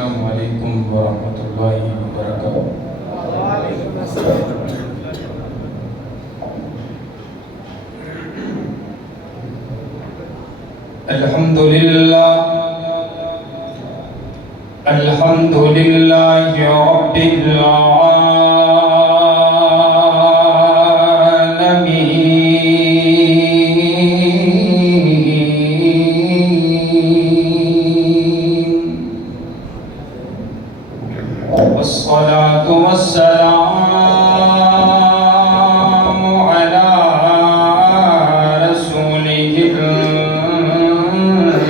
السلام علیکم ورحمۃ اللہ وبرکاتہ۔ الحمد للہ رب العالمین، والصلاة والسلام على رسوله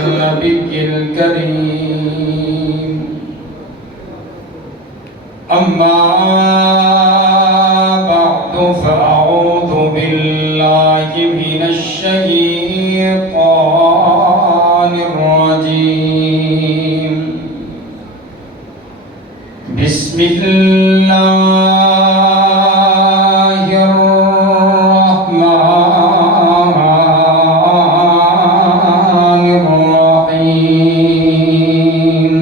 النبي الكريم، أما بعد فأعوذ بالله من الشيطان الرجيم، بسم الله الرحمن الرحيم،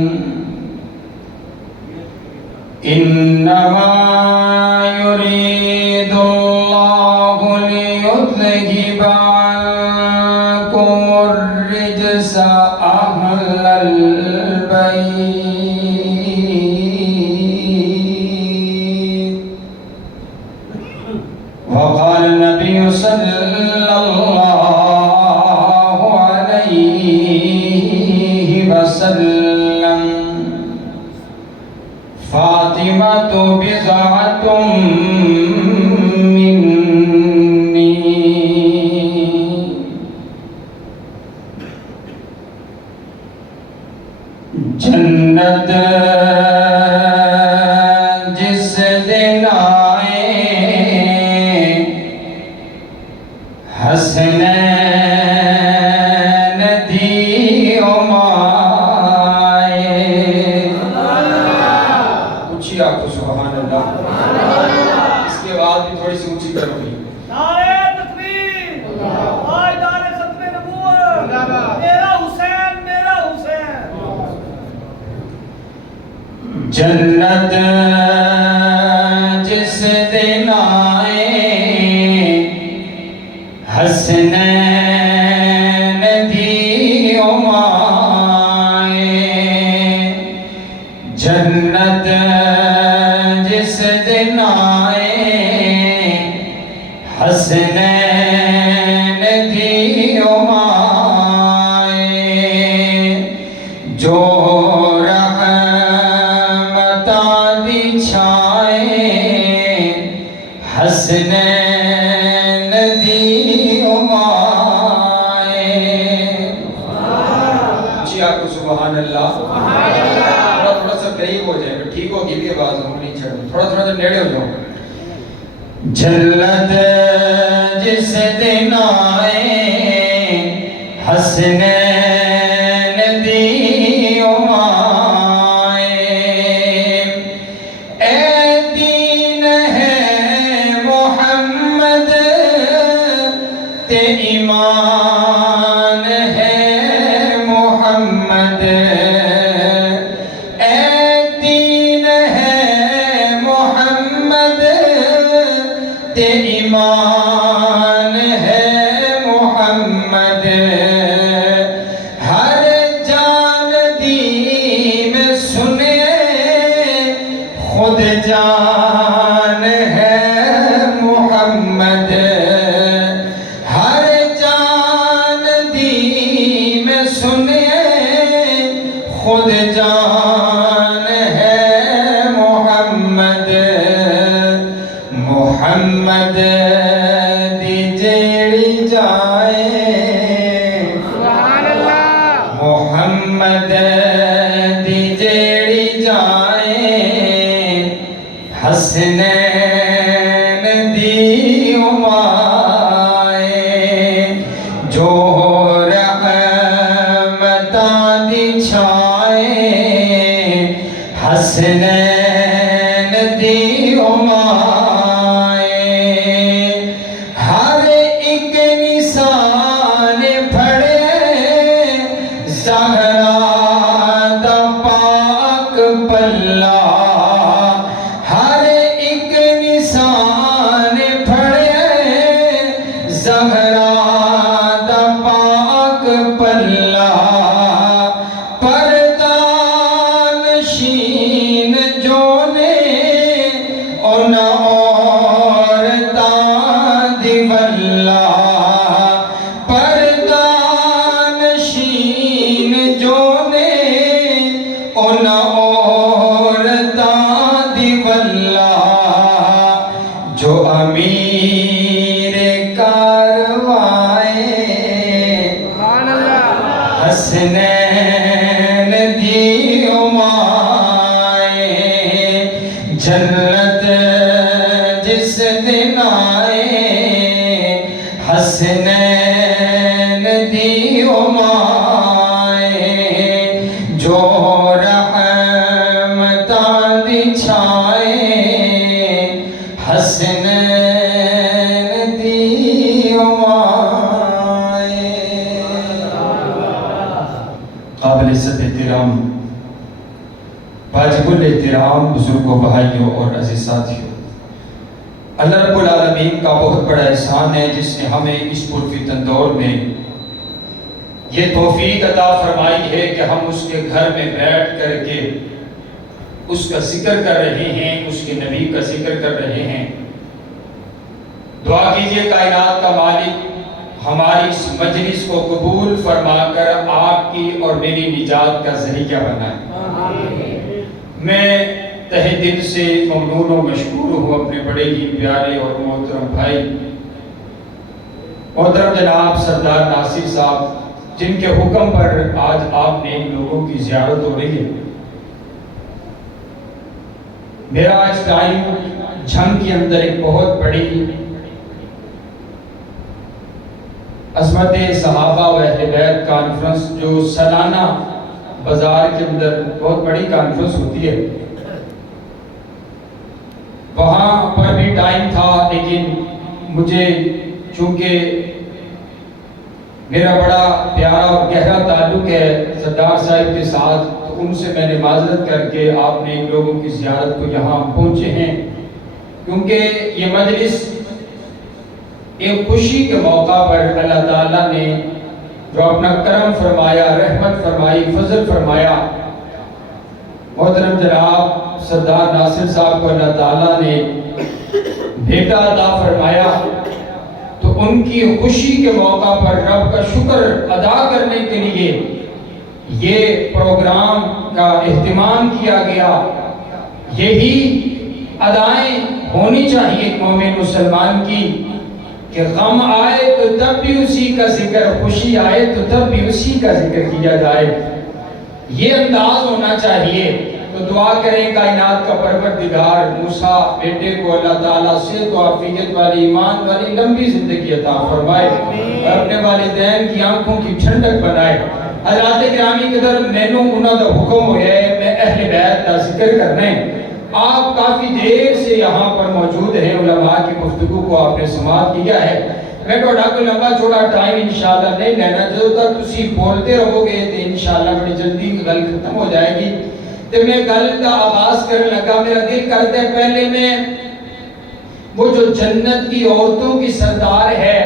إنما يريد الله ليذهب عنكم الرجس أهل البيت، وقال النبي صلى الله عليه وسلم: فاطمة بضعة مني، جنت جس دن آئے حسنین دیو مائے، اونچی آپ کو سبحان اللہ، اس کے بعد بھی تھوڑی سی اونچی کرو گی۔ نعرہ تکبیر، پائیدار ختم نبوت، میرا حسین میرا حسین۔ جنت جس دن آئے حسنین دیو مائے، جنت جس دن آئے حسنین دیو مائے، جو حسنین دیو مائے، جی آپ کو سبحان اللہ۔ تھوڑا سا قریب ہو جائے، ٹھیک ہوگی بھی آواز، انگلی چھڑو، تھوڑا جب نیڑے ہو جاؤ۔ جنت جس دن آئے حسنین دیو مائے، ایمان ہے محمد، اے دین ہے محمد، تے ایمان ہے محمد، ہر جان دی میں سنے خود جان ہے محمد، خود جان ہے محمد، محمد دی جیڑی جائے، سبحان اللہ، محمد دی جیڑی جائے حسنین دیو مائے، جو حسنین دیو مائے، ہر ایک نثار پھڑے زہرا دا پاک کاروائے حسنین دیو مائے جنت جس دن آئے حسنین دیو مائے جو رحمتاں دی چھائے حسنین دیو مائے. قابل عزت احترام واجب الاحترام بزرگوں بھائیوں اور عزیز ساتھیوں، اللہ رب العالمین کا بہت بڑا احسان ہے جس نے ہمیں اس پرفتن دور میں یہ توفیق عطا فرمائی ہے کہ ہم اس کے گھر میں بیٹھ کر کے اس کا ذکر کر رہے ہیں، اس کے نبی کا ذکر کر رہے ہیں. دعا کیجئے کائنات کا مالک ہماری اس مجلس کو قبول فرما کر آپ کی اور میری نجات کا ذریعہ بنائے. میں تہہ دل سے ممنون و مشکور ہوں اپنے بڑے ہی پیارے اور محترم بھائی محترم جناب سردار ناصر صاحب، جن کے حکم پر آج آپ نے ان لوگوں کی زیارت ہو رہی ہے. میرا آج ٹائم جھنگ کے اندر ایک بہت بڑی عظمت صحابہ و اہل بیت کانفرنس جو سالانہ بازار کے اندر بہت بڑی کانفرنس ہوتی ہے، وہاں پر بھی ٹائم تھا، لیکن مجھے چونکہ میرا بڑا پیارا اور گہرا تعلق ہے سردار صاحب کے ساتھ، تو ان سے میں نے معذرت کر کے آپ نے ان لوگوں کی زیارت کو یہاں پہنچے ہیں، کیونکہ یہ مجلس ایک خوشی کے موقع پر اللہ تعالیٰ نے جو اپنا کرم فرمایا، رحمت فرمائی، فضل فرمایا. محترم جناب سردار ناصر صاحب کو اللہ تعالیٰ نے بیٹا عطا فرمایا، تو ان کی خوشی کے موقع پر رب کا شکر ادا کرنے کے لیے یہ پروگرام کا اہتمام کیا گیا. یہی ادائیں ہونی چاہیے ایک مومن مسلمان کی کہ غم آئے تو تب بھی اسی کا ذکر، خوشی آئے تو تب بھی اسی کا ذکر کیا جائے. یہ انداز ہونا چاہیے. تو دعا کریں کائنات کا پروردگار موسیٰ بیٹے کو اللہ تعالیٰ صحت و عافیت والی، ایمان والی لمبی زندگی عطا فرمائے اور اپنے والدین کی آنکھوں کی ٹھنڈک بنائے. حضرات گرامی قدر مینوں انہاں دا حکم ہویا ہے میں اہل بیت کا ذکر کرنا ہے. آپ کافی دیر سے یہاں پر موجود ہیں، علماء کی گفتگو کو آپ نے سماعت کیا ہے. میں تھوڑا کوئی لمبا چھوڑا ٹائم انشاءاللہ نہیں لینا، جدوں تک تسی بولتے رہو گے تو انشاءاللہ بڑی جلدی گل ختم ہو جائے گی. تو میں گل کا آغاز کرنے لگا، میرا دل کرتا ہے پہلے میں وہ جو جنت کی عورتوں کی سردار ہے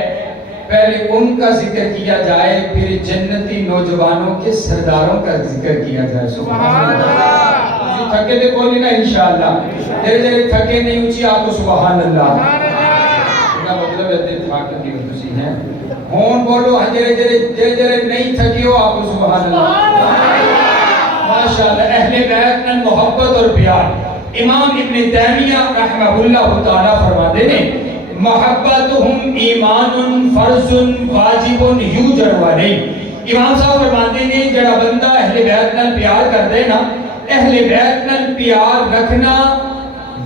پہلے ان کا ذکر کیا جائے، پھر جنتی نوجوانوں کے سرداروں کا ذکر کیا جائے. سبحان اللہ. تھکے دے کوئی نہیں انشاءاللہ، جرے جرے تھکے نہیں اونچی آپ کو سبحان اللہ. میرا مطلب ہے تھک نہیں تسی ہیں ہون بولو، جرے جرے نہیں تھکے ہو آپ کو سبحان اللہ. ماشاءاللہ. اہل بیت میں محبت اور پیار. امام ابن تیمیہ رحمہ اللہ تعالیٰ فرماتے ہیں محبتہم ایمان فرض واجب یوجر علیہ. امام صاحب فرماتے ہیں جڑا بندہ اہل بیت نال پیار کر دے نا، اہل بیت نال پیار رکھنا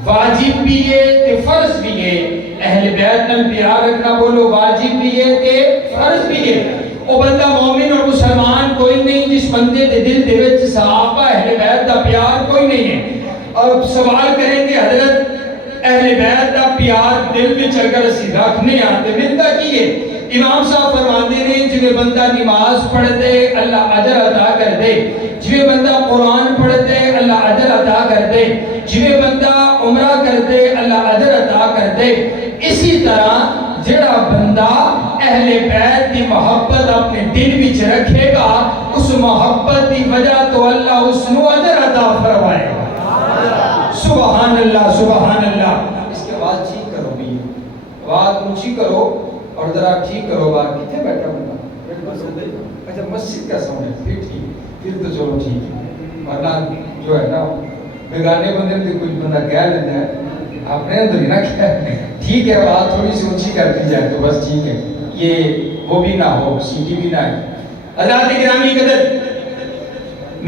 واجب بھی ہے تے فرض بھی ہے. اہل بیت نال پیار رکھنا بولو واجب بھی ہے تے فرض بھی ہے. وہ بندہ مومن اور مسلمان کوئی نہیں جس بندے دے دل دے وچ صحابہ اہل بیت دا پیار کوئی نہیں ہے. اور سوال کریں گے حضرت اہل بیت دا پیار دل وچ اگر اسی رکھنے آتے ملتا کی ہے؟ امام صاحب فرماتے ہیں جویں بندہ نماز پڑھ دے اللہ اجر عطا کر دے، جویں بندہ قرآن پڑھ دے اللہ اجر عطا کر دے، جویں بندہ عمرہ کر دے اللہ اجر عطا کر دے. اسی طرح جڑا بندہ اہل بیت دی محبت اپنے دل وچ رکھے گا اس محبت دی وجہ تو اللہ اس نو اجر عطا فرمائے گا. سبحان اللہ سبحان اللہ. اس کے آواز ٹھیک کرو بھی، آواز اونچی کرو اور ذرا ٹھیک کرو. بات کتنے بیٹھا بندہ؟ اچھا مسجد کا ساؤنڈ ہے، پھر ٹھیک، پھر تو چلو ٹھیک ہے. ورنہ جو ہے نا بیگانے بندے تو کچھ بندہ کہہ لیتا ہے آپ نے تو نا کیا ٹھیک ہے بات تھوڑی سی اونچی کر دی جائے تو بس ٹھیک ہے، یہ وہ بھی نہ ہو، سیٹی بھی نہ ہے۔ حضرات گرامی قدر،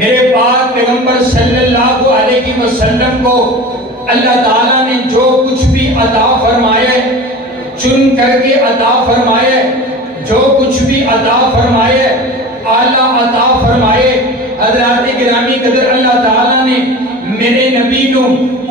میرے پاک پیغمبر صلی اللہ علیہ وسلم کو اللہ تعالیٰ نے جو کچھ بھی عطا فرمایا ہے، چن کر کے عطا فرمایا ہے، جو کچھ بھی عطا فرمایا ہے، اعلیٰ عطا فرمائے۔ حضرات گرامی قدر، اللہ تعالیٰ نے میرے نبی نو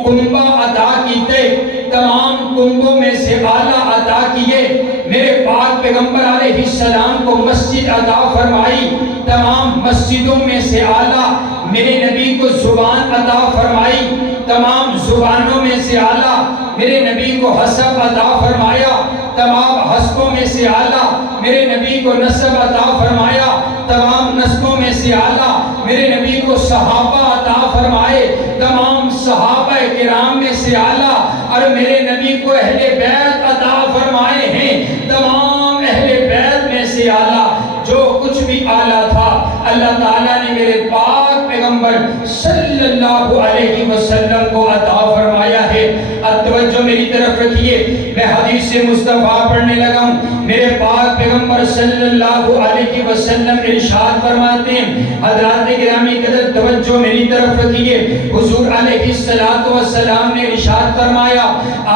کنبہ عطا کیتے، تمام کنبوں میں سے اعلیٰ عطا کیے۔ میرے پاک پیغمبر علیہ السلام کو مسجد عطا فرمائی، تمام مسجدوں میں سے اعلیٰ۔ میرے نبی کو زبان عطا فرمائی، تمام زبانوں میں سے اعلیٰ۔ میرے نبی کو حسب عطا فرمایا، تمام حسبوں میں سے اعلیٰ۔ میرے نبی کو نسب عطا فرمایا، تمام نسبوں میں سے اعلیٰ۔ میرے نبی کو صحابہ عطا فرمائے، تمام صحابہ کرام میں سے اعلیٰ۔ اور میرے نبی کو اہل بیت عطا فرمائے ہیں، تمام اہل بیت میں سے اعلیٰ۔ جو کچھ بھی اعلیٰ تھا اللہ تعالیٰ نے میرے پاک پیغمبر صلی اللہ علیہ وسلم کو عطا فرمایا ہے۔ اب توجہ میری طرف رکھیے، میں حدیث مصطفیٰ پڑھنے لگا ہوں۔ میرے پاک پیغمبر صلی اللہ علیہ وسلم ارشاد فرماتے ہیں، حضرات گرامی قدر توجہ میری طرف رکھیے، حضور علیہ السلام نے ارشاد فرمایا،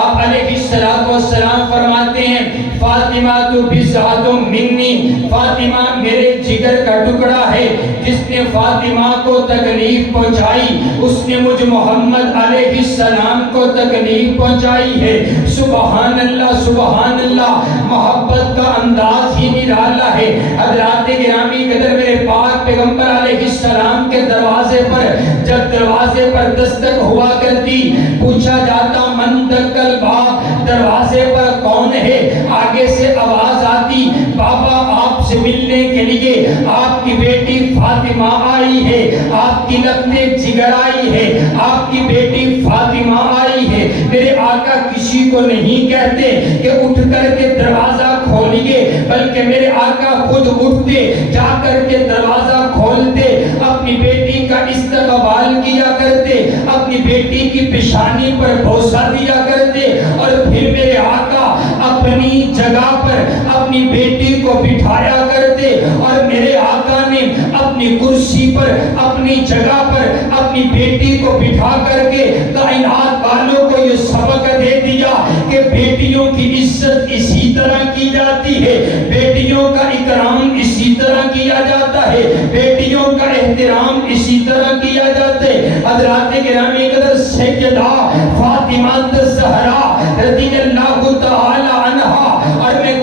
آپ علیہ السلام فرماتے ہیں، فاطمہ تو بضعۃ منی، فاطمہ میرے جگر کا ٹکڑا ہے۔ جس نے فاطمہ کو تکلیف پہنچائی اس نے مجھ محمد علیہ السلام کو تکلیف پہنچائی ہے۔ سبحان اللہ، سبحان اللہ، محبت کا انداز ہی نرالا ہے۔ حضرات گرامی قدر، میرے پاک پیغمبر علیہ السلام کے دروازے پر جب دروازے پر دستک ہوا کرتی، پوچھا جاتا من دقل باب، دروازے پر کون ہے؟ آگے سے آواز آتی، بابا آپ سے ملنے کے لیے آپ کی بیٹی فاطمہ آئی ہے، آپ کی لقمے جگر آئی ہے، آپ کی بیٹی فاطمہ آئی ہے۔ میرے آقا کسی کو نہیں کہتے کہ اٹھ کر کے دروازہ کھولیے، بلکہ میرے آقا خود اٹھتے، جا کر کے دروازہ کھولتے، اپنی بیٹی کا استقبال کیا کرتے، اپنی بیٹی کی پیشانی پر بوسہ دیا کرتے، اور پھر میرے آقا اپنی جگہ پر اپنی بیٹی کو بٹھایا کرتے، اور میرے آقا نے اپنی کرسی پر اپنی جگہ پر اپنی بیٹی کو بٹھا کر کے کائنات والوں کو یہ سبق دے دیا کہ بیٹیوں کی عزت اسی طرح کی جاتی ہے، بیٹیوں کا اکرام اسی طرح کیا جاتا ہے، بیٹیوں کا احترام اسی طرح کیا جاتا ہے۔ حضرات گرامی قدر، سیدہ فاطمہ الزہرا رضی اللہ تعالی عنہا، اور میں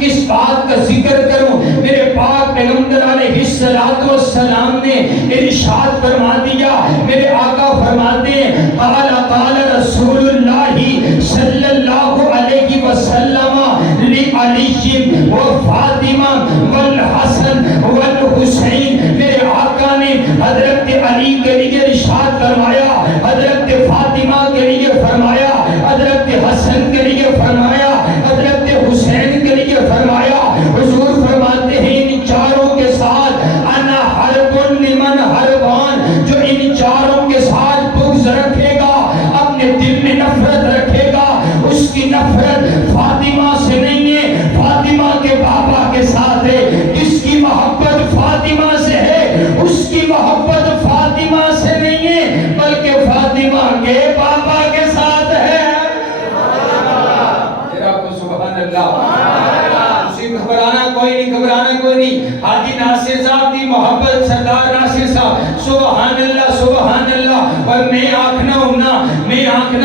کس بات کا ذکر کروں، میرے پاک پیغمبر علیہ السلام نے ارشاد فرما دیا، میرے آقا فرماتے ہیں، قال قال رسول اللہ صلی اللہ علیہ وسلم لعلی و فاطمہ والحسن والحسین، میرے آقا نے حضرت علی کے لیے ارشاد فرمایا، حضرت فاطمہ کے لیے فرمایا، حضرت حسن کے لیے فرمایا، حضرت حسین کے لیے فرمایا۔ حضور فرماتے ہیں ان چاروں کے ساتھ انا حرب لمن حربان، جو ان چاروں کے ساتھ بغض رکھے گا، اپنے دل میں نفرت رکھے گا، اس کی نفرت فاطمہ سے نہیں ہے، فاطمہ کے بابا کے ساتھ ہے۔ جس کی محبت فاطمہ سے ہے اس کی محبت فاطمہ سے نہیں ہے، بلکہ فاطمہ کے بابا کے ساتھ ہے۔ سبحان اللہ، اسی گھبرانا کوئی نہیں، گھبرانا کوئی نہیں۔ حاجی ناصر صاحب دی محبت، سردار ناصر صاحب، سبحان اللہ، سبحان اللہ۔ اور میں آکھنا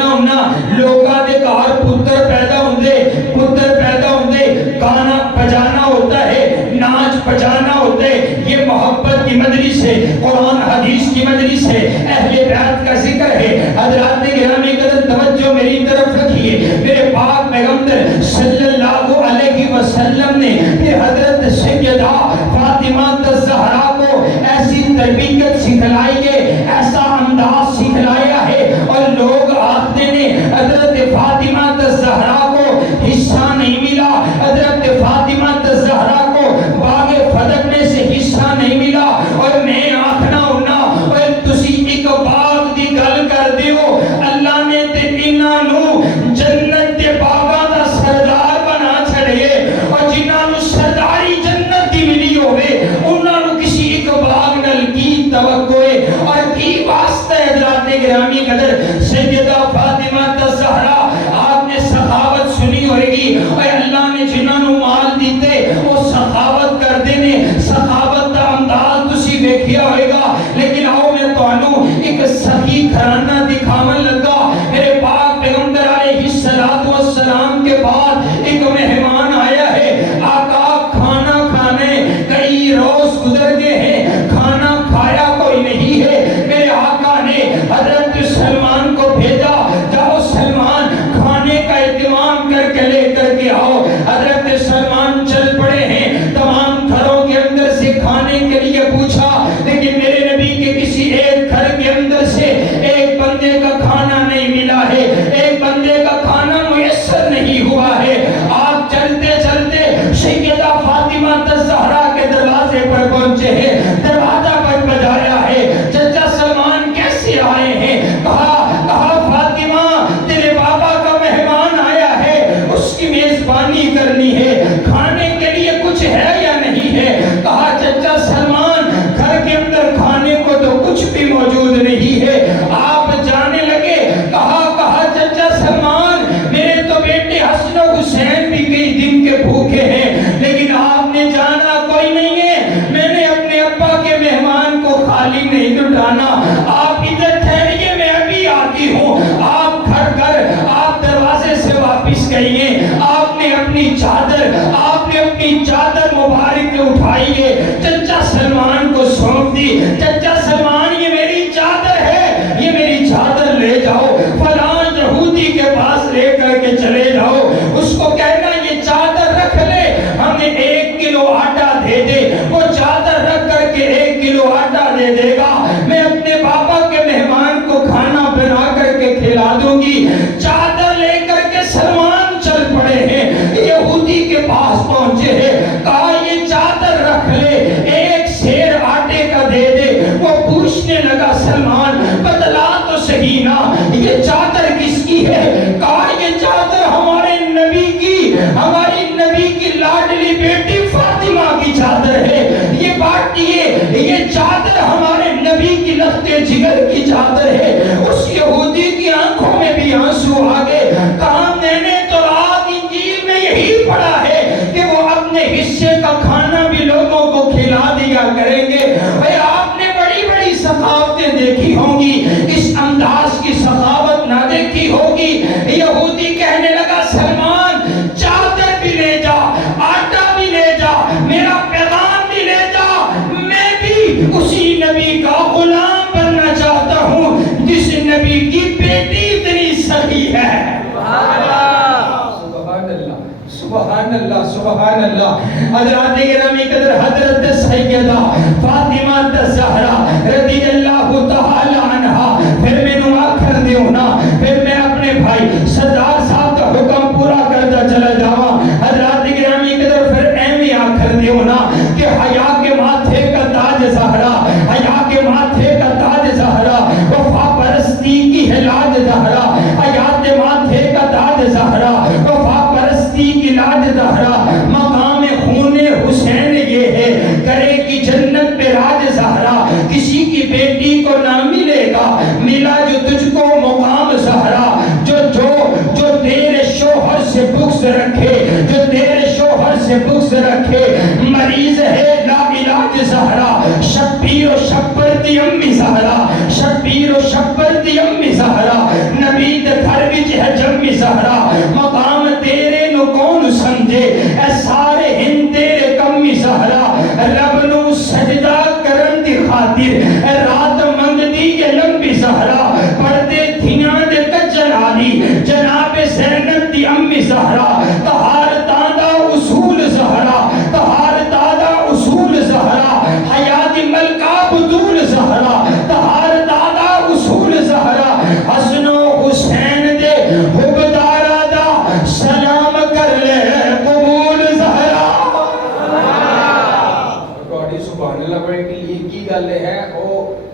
ہونا لوکاں دے گھر پتر پیدا ہوندے، گانا بجانا ہوتا ہے، ناچ بجانا ہوتا ہے، یہ محبت کی مجلس ہے، قرآن حدیث کی مجلس ہے، اہل بیت کا ذکر ہے۔ حضرات گرامی قدر توجہ میری طرف رکھیے، میرے پاک پیغمبر صلی اللہ علیہ وسلم نے کہ حضرت سیدہ فاطمہ الزہرا کو ایسی تربیت سکھلائی ہے، ایسا انداز سکھلایا ہے، اور لوگ آختے نے حضرت فاطمہ الزہرا کو حصہ نہیں ملا، حضرت فاطمہ الزہرا کو باغ فدق میں سے حصہ نہیں ملا۔ اور میں آخنا ہونا، اور تسی ایک باغ دی گل کر دیو، اللہ نے تے انہاں نو اپنی چادر مبارک اٹھائیے، چچا سلمان کو سونپ دی، چچا سلمان یہ میری چادر ہے، یہ میری چادر لے جاؤ، فلاں یہودی کے پاس لے کر کے چلے جاؤ، اس کو کہنا یہ چادر رکھ لے، ہمیں 1 کلو آٹا دے دے، وہ چادر رکھ کر کے 1 کلو آٹا دے دے گا، میں اپنے بابا کے مہمان کو کھانا بنا کر کے کھلا دوں گی۔ چادر لے کر کے سلمان چل پڑے ہیں، یہودی کے پاس پہنچے ہیں، کہا یہ چادر رکھ لے، 1 سیر آٹے کا دے دے۔ وہ پوچھنے لگا سلمان بتلا تو صحیح نا یہ چادر کس کی ہے؟ کہا یہ چادر ہمارے نبی کی، ہماری نبی کی لاڈلی بیٹی فاطمہ کی چادر ہے، یہ بانٹیے، یہ چادر ہمارے نبی کی لختے جگر کی چادر ہے۔ اس یہودی کی آنکھوں میں بھی آنسو آگے، کہا میں نے تو رات انجیل میں یہی پڑھا ہے کہ وہ اپنے حصے کا کھانا بھی لوگوں کو کھلا دیا کریں گے۔ اے آپ نے بڑی بڑی سخاوتیں دیکھی ہوں گی، اس انداز کی سخاوت نہ دیکھی ہوگی۔ یہودی کہنے لگا سلمان چادر بھی لے جا، آٹا بھی لے جا، میرا پیغام بھی لے جا، میں بھی اسی نبی کا غلام بننا چاہتا ہوں جس نبی کی بیٹی اتنی سخی ہے۔ سبحان اللہ، سبحان اللہ، سبحان اللہ۔ حضرات گرامی قدر حضرت سیدہ فاطمہ الزہرا رضی اللہ تعالی عنہا، پھر میں نو آخر دیو نا، پھر میں اپنے بھائی سردار صاحب کا حکم پورا کرتا چلا جاواں۔ حضرات گرامی قدر پھر ایمی آخر دیو نا کہ حیا کے ماتھے کا تاج زہرا، حیا کے ماتھے کا تاج زہرا، وفا پرستی کی ہے لاج زہرا، حیا کے ماتھے کا تاج زہرا، وفا پرستی کی لاج زہرا، مقام خون حسین یہ ہے، کرے کی جنت پہ راج زہرا، کسی کی بیٹی کو نہ ملے گا ملا جو تجھ کو مقام زہرا، جو تیرے شوہر سے بغض رکھے، جو تیرے شوہر سے بغض رکھے، مریض ہے لا علاج زہرا، شبیر و شبرتی امی زہرا، شبیر و شبرتی امی زہرا، نبی دے گھر وچ ہے جمی زہرا، مقام تیرے نو کون سمجھے، اے سارے ہند تیرے کمی زہرا، رب نو سجدہ کرن دی خاطر اے رات منگ دی یہ لمبی زہرا، پردے دھیاں دے کچن آلی جناب زینب دی امی زہرا، تہار دادا اصول زہرا، تہار دادا اصول زہرا، حیات ملکہ بدول زہرا، تہار دادا اصول زہرا، حسن و حسین دے حبدارا دا سلام کر لے قبول زہرا۔ سبحان اللہ، بڑے کلیئر کی گلے ہیں،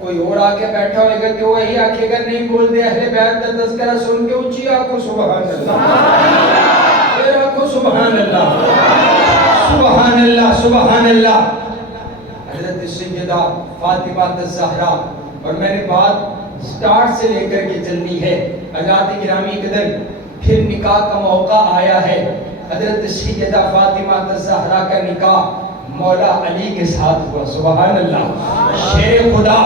کوئی اور آکے بیٹھا ہوئے گا کہ وہ یہی آکھے گا نہیں بول دے اہل بیت کا تذکرہ سن کے اونچی آنکھوں سبحان اللہ، پھر آنکھوں سبحان اللہ، سبحان اللہ، سبحان اللہ۔ حضرت سیدہ فاطمہ الزہرا، اور میں نے بات سٹارٹ سے لے کر کے چلنی ہے۔ حضرات گرامی قدر پھر نکاح کا موقع آیا ہے۔ حضرت سیدہ فاطمہ الزہرا کا نکاح مولا علی کے ساتھ ہوا، سبحان اللہ، شیر خدا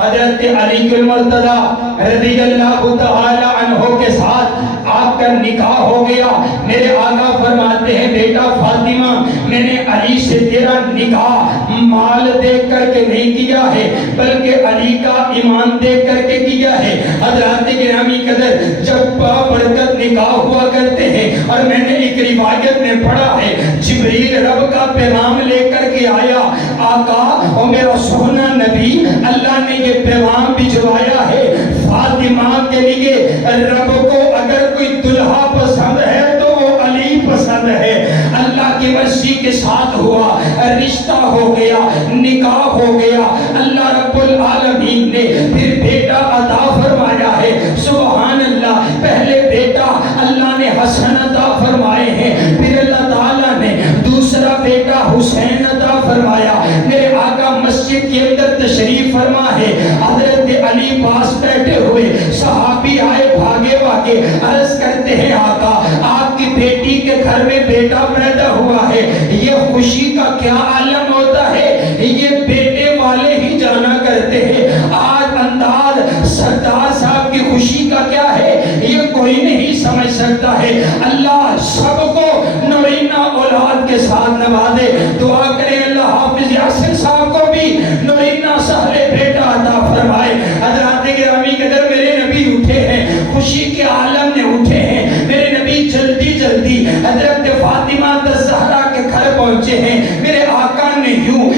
حضرت علی المرتضی رضی اللہ تعالی عنہ کے ساتھ آپ کا نکاح ہو گیا۔ میرے آقا فرماتے ہیں بیٹا فاطمہ، میں نے علی سے تیرا نکاح مال دیکھ کر کے نہیں کیا ہے بلکہ علی کا ایمان دیکھ کر کے کیا ہے۔ حضرات گرامی قدر جب بابرکت نکاح ہوا کرتے ہیں، اور میں نے ایک روایت میں پڑھا ہے جبریل رب کا پیغام لے کر کے آیا، آقا اور میرا سونا نبی، اللہ نے یہ پیغام بھجوایا ہے فاطمہ کے لیے، رب کو اگر کوئی دلہا پسند ہے تو وہ علی پسند ہے۔ اللہ کی مرضی کے ساتھ ہوا، رشتہ ہو گیا، نکاح ہو گیا، اللہ رب العالمین نے پھر بیٹا عطا فرمایا ہے، سبحان اللہ۔ پہلے بیٹا اللہ نے حسن عطا فرمائے ہیں، پھر اللہ تعالیٰ نے دوسرا بیٹا حسین عطا فرمایا۔ میرے آقا مسجد کے اندر تشریف فرما ہے، حضرت علی پاس بیٹھے ہوئے، صحابی آئے بھاگے واگے، عرض کرتے ہیں آقا آپ کی بیٹی کے گھر میں بیٹا پیدا ہوا ہے، یہ خوشی کا کیا عالم ہوتا ہے، یہ بیٹے والے ہی جانا کرتے ہیں۔ آج انداز سردار صاحب کی خوشی کا کیا ہے یہ کوئی نہیں سمجھ سکتا ہے۔ اللہ سب کو نوینہ اولاد کے ساتھ ساتھ نوازے. دعا کریں اللہ حافظ یاسر صاحب کو بھی نورینہ سہل بیٹا عطا فرمائے. حضرات گرامی قدر میرے نبی اٹھے ہیں, خوشی کے عالم میں اٹھے ہیں. میرے نبی جلدی جلدی حضرت فاطمہ الزہرا کے گھر پہنچے ہیں. میرے آقا نے یوں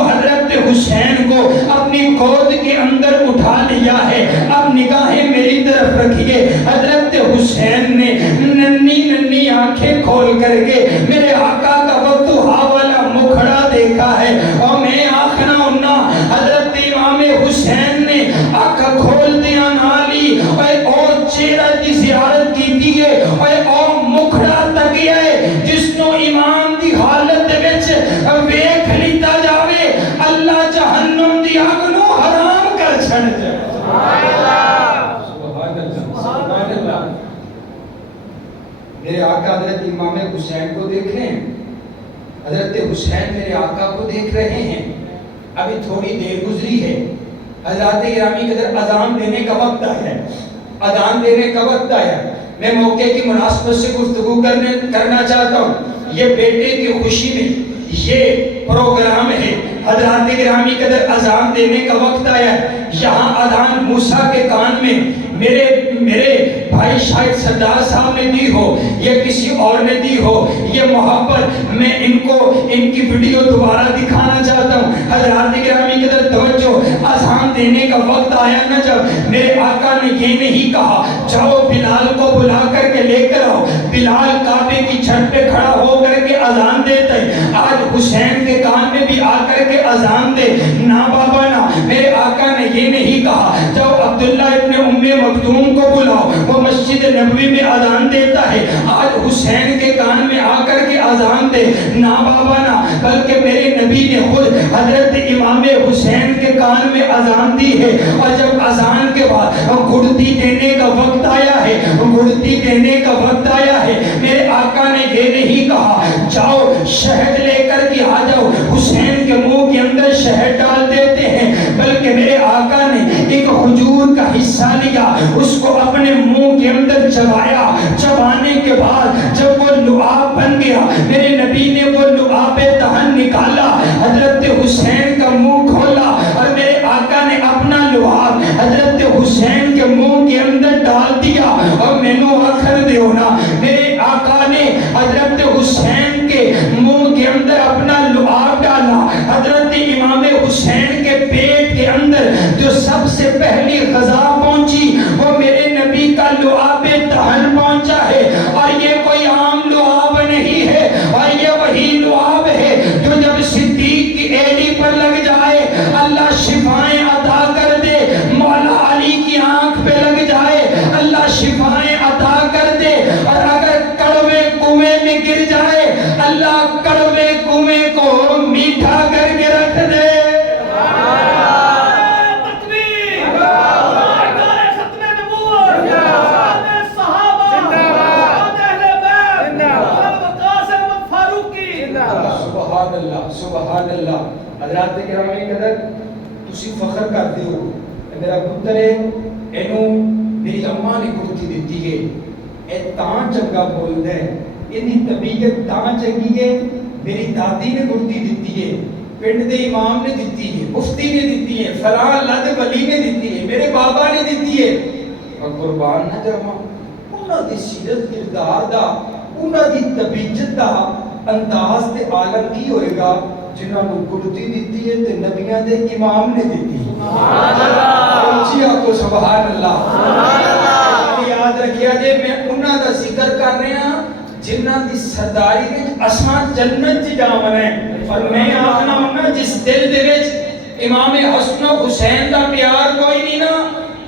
حضرت حسین کو اپنی گود کے اندر اٹھا لیا ہے. اب نگاہیں میری طرف رکھیے. حضرت حسین نے ننھی آنکھیں کھول کر کے میرے آقا کا وقتوہا والا مکھڑا دیکھا ہے. اور میں آخنا ہونا حضرت امام حسین نے آنکھ کھول دیا نالی اور چہرہ کی زیارت کی دیئے اور مکھڑا تکیا ہے جس نو امام دی حالت وچ ویکھ لیتا جاوے اللہ جہنم دی آگ نو حرام کر چھڑ جائے. سبحان اللہ سبحان اللہ. میرے آقا حضرت امام حسین کو دیکھ رہے ہیں, حضرت حسین میرے آقا کو دیکھ رہے ہیں. ابھی تھوڑی دیر گزری ہے, حضرات گرامی قدر اذان دینے کا وقت آیا ہے. اذان دینے کا وقت آیا. میں موقع کی مناسبت سے گفتگو کرنا چاہتا ہوں. یہ بیٹے کی خوشی میں یہ پروگرام ہے. حضرات گرامی قدر اذان دینے کا وقت آیا ہے. یہاں اذان موسیٰ کے کان میں میرے بھائی شاید سردار صاحب نے دی ہو یا کسی اور نے دی ہو. یہ محبت میں ان کی ویڈیو دوبارہ دکھانا چاہتا ہوں. حضرات گرامی قدر توجہ, اذان دینے کا وقت آیا نا جب میرے آقا نے یہ نہیں کہا جاؤ بلال کو بلا کر کے لے کر آؤ. بلال کعبے کی چھت پہ کھڑا ہو کر کے اذان دیتا ہے. آج حسین کے کان میں بھی آ کر کے اذان دے. نا بابا نا, میرے آقا نے یہ نہیں کہا جاؤ عبداللہ ابن مکتوم کو بلاؤ, وہ مسجد نبوی میں اذان دیتا ہے. آج حسین کے کان میں آ کر کے اذان دے. نا بابا نا, بلکہ میرے نبی نے خود حضرت امام حسین کے کان میں اذان دی ہے. اور جب اذان کے بعد گھڑتی دینے کا وقت آیا ہے, گھڑتی دینے کا وقت آیا ہے, میرے آقا نے یہ نہیں کہا جاؤ شہد لے کر کے آ جاؤ, حسین کے منہ کے اندر شہد ڈال دیتے ہیں. بلکہ میرے آقا نے ایک کھجور کا حصہ لیا, اس کو اپنے منہ کے اندر چبایا. چبانے کے بعد جب وہ لعاب بن گیا, میرے نبی نے وہ لعاب دہن نکالا, حضرت حسین کا منہ کھولا اور میرے آقا نے اپنا لعاب حضرت حسین کے منہ کے اندر ڈال دیا. اور مینو آخر دیو نا, میرے آقا نے حضرت حسین کے منہ کے اندر اپنا لعاب ڈالا. حضرت امام حسین کے پیٹ کے اندر جو سب سے پہلی غذا پہنچی وہ میرے نبی کا لعاب دہن پہنچا ہے. اور یہ کوئی عام لعاب نہیں ہے, اور یہ وہی لعاب ہے جو جب صدیق کی ایڑی پر لگ جائے اللہ شفائیں عطا کر دے. مولا علی کی آنکھ پہ لگ جائے اللہ شفائیں عطا کر دے. اور اگر کڑوے کنویں میں گر جائے اللہ کڑوے کنویں کو میٹھا کر کے رکھ دے. سبحان اللہ. حضرات گرامی قدر تسی فخر کرتے ہو, میرا پتر ہے اینو میری اماں نے گڑتی دیتی ہے, اے تاں چنگا بولدا ہے, اینی طبیعت تاں چنگی ہے, میری دادی نے گڑتی دیتی ہے, پنڈ دے امام نے دیتی ہے, مفتی نے دیتی ہے, فلاں لد ولی نے دیتی ہے, میرے بابا نے دیتی ہے. اور قربان نہ جاواں انہاں دی سیرت کردار دا, انہاں دی طبیعت دا انداز تے عالم کی ہوئے گا جنہاں نو گڑتی دیتی ہے تے نبیاں دے امام نے دیتی. سبحان اللہ. اونچی آکھو سبحان اللہ. سبحان اللہ. یاد رکھیا جے میں انہاں دا ذکر کر رہا جنہاں دی سرداری وچ اساں جنت چ جاونا ہے. اور میں آکھنا ہوں جس دل دے وچ امام حسن و حسین دا پیار کوئی نہیں نا,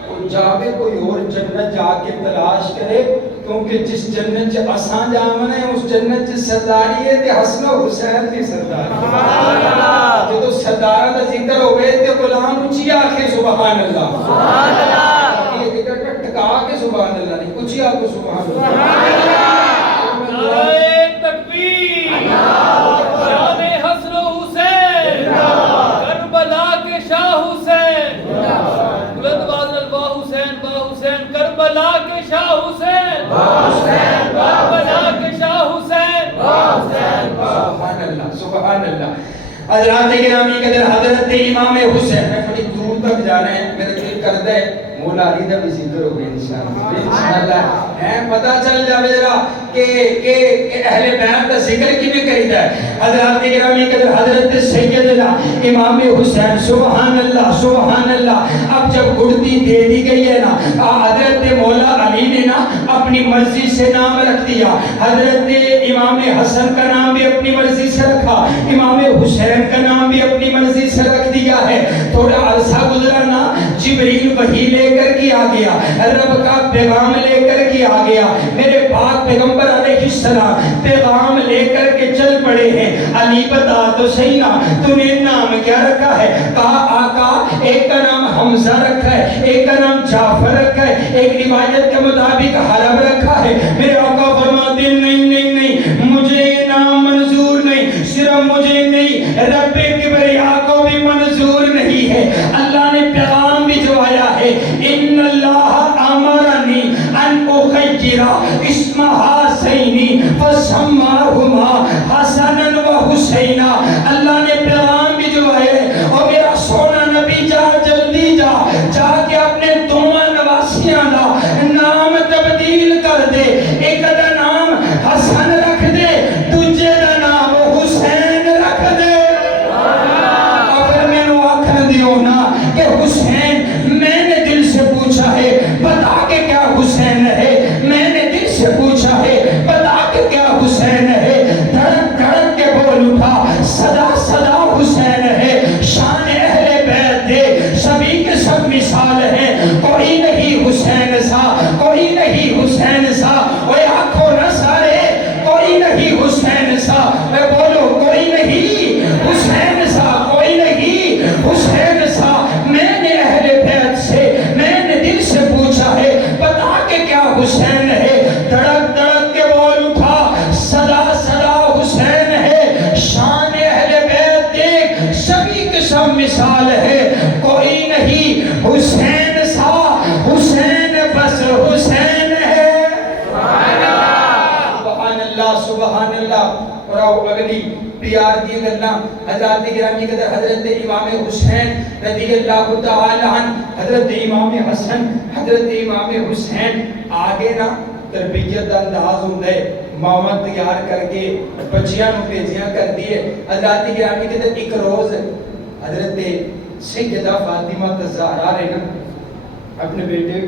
وہ جاوے کوئی اور جنت جا کے تلاش کرے, کیونکہ جس جنت چ اساں جاونا ہے اس جنت چ سرداری ہے تے حسن و حسین دی سرداری. سبحان اللہ. جدوں سرداراں دا ذکر ہوے تے غلام اونچی آکھے سبحان اللہ. سبحان اللہ. یہ ذکر ٹکا کے سبحان اللہ نہیں, اونچی آکھو سبحان اللہ. سبحان اللہ. نعرہ تکبیر. اللہ اکبر. شان حسن و حسین. کربلا کے شاہ حسین. بلند باز با حسین, با حسین کربلا کے شاہ حسین. کربلا کے شاہ حسین. سبحان اللہ. اللہ سبحان اللہ. حضرات گرامی قدر حضرت امام حسین میں بڑی دور تک جانا ہے, میرا دل کرتا ہے مولا علی دا بھی ذکر ہو گیا انشاءاللہ. ہے پتہ چل جاوے ذرا کہ اہل بیت دا ذکر کیویں کریدا ہے. حضرات گرامی قدر حضرت سیدنا امام حسین سبحان اللہ سبحان اللہ. اب جب گڑتی دے دی گئی ہے نا, حضرت مولا علی نے نا اپنی مرضی سے نام رکھ دیا. حضرت امام حسن کا نام بھی اپنی مرضی سے رکھا, امام حسین کا نام بھی اپنی مرضی سے رکھ دیا ہے. تھوڑا عرصہ گزرا نا, جبریل وحی لے کر کے آ گیا, رب کا پیغام لے کر کے آ گیا. میرے پاک پیغمبر علیہ السلام پیغام لے کر کے چل پڑے ہیں. علی بتا تو صحیح نا تو نے نام کیا رکھا ہے؟ کہا آقا ایک کا نام حمزہ رکھا ہے, ایک کا نام جعفر رکھا ہے, ایک روایت کے مطابق حرب رکھا ہے. میرے آقا فرماتے ہیں نہیں نہیں نہیں, مجھے یہ نام منظور نہیں, صرف مجھے نہیں رب کبریا کو بھی منظور نہیں ہے. اللہ نے پیغام بھی جو آیا ہے, ان اللہ امرنی ان اخیر اسم حسینی فسماہما حسنا و حسینا. اللہ نے پیغام بھی جو ہے, اور میرا سونا نبی جا جلدی جا جا کے اپنے دونوں نواسیاں دا نام تبدیل کر دے. ایک دا نام حسن رکھ دے, دوجے دا نام حسین رکھ دے. اگر میں نو آکھن دیو نا کہ حسین, میں نے دل سے پوچھا ہے بتا کہ کیا حسین ہے, میں نے دل سے پوچھا ہے بتا کہ کیا حسین ہے. دھڑک دھڑک کے بول اٹھا صدا صدا حسین ہے. شان اہل بیت دے سبھی کے سب مثال ہے, کوئی نہیں حسین سا, کوئی نہیں حسین سا. اوے آنکھوں نہ سارے, کوئی نہیں حسین سا. میں بولو کوئی نہیں حسین سا, کوئی نہیں حسین سا. میں نے اہل بیت سے, میں نے دل سے پوچھا ہے بتا کہ کیا حسین ہے. دھڑک دھڑک کے بول اٹھا صدا صدا حسین ہے. شان اہل بیت دیکھ سبھی کے سب مثال ہے, کوئی نہیں حسین سا. حسین بس حسین ہے. سبحان اللہ سبحان اللہ. اور اگلی پیار دی گلنا حضرات گرامی قدر حضرت امام حسین رضی اللہ تعالی عنہ, حضرت امام حسن, حضرت امام حسین. آگے نا تربیت انداز ہوں دے, ماما تیار کر کے بچیاں نو بھیجیاں کر دیے. حضرات گرامی قدر ایک روز حضرت سیدہ فاطمہ الزہرا نے نا اپنے بیٹے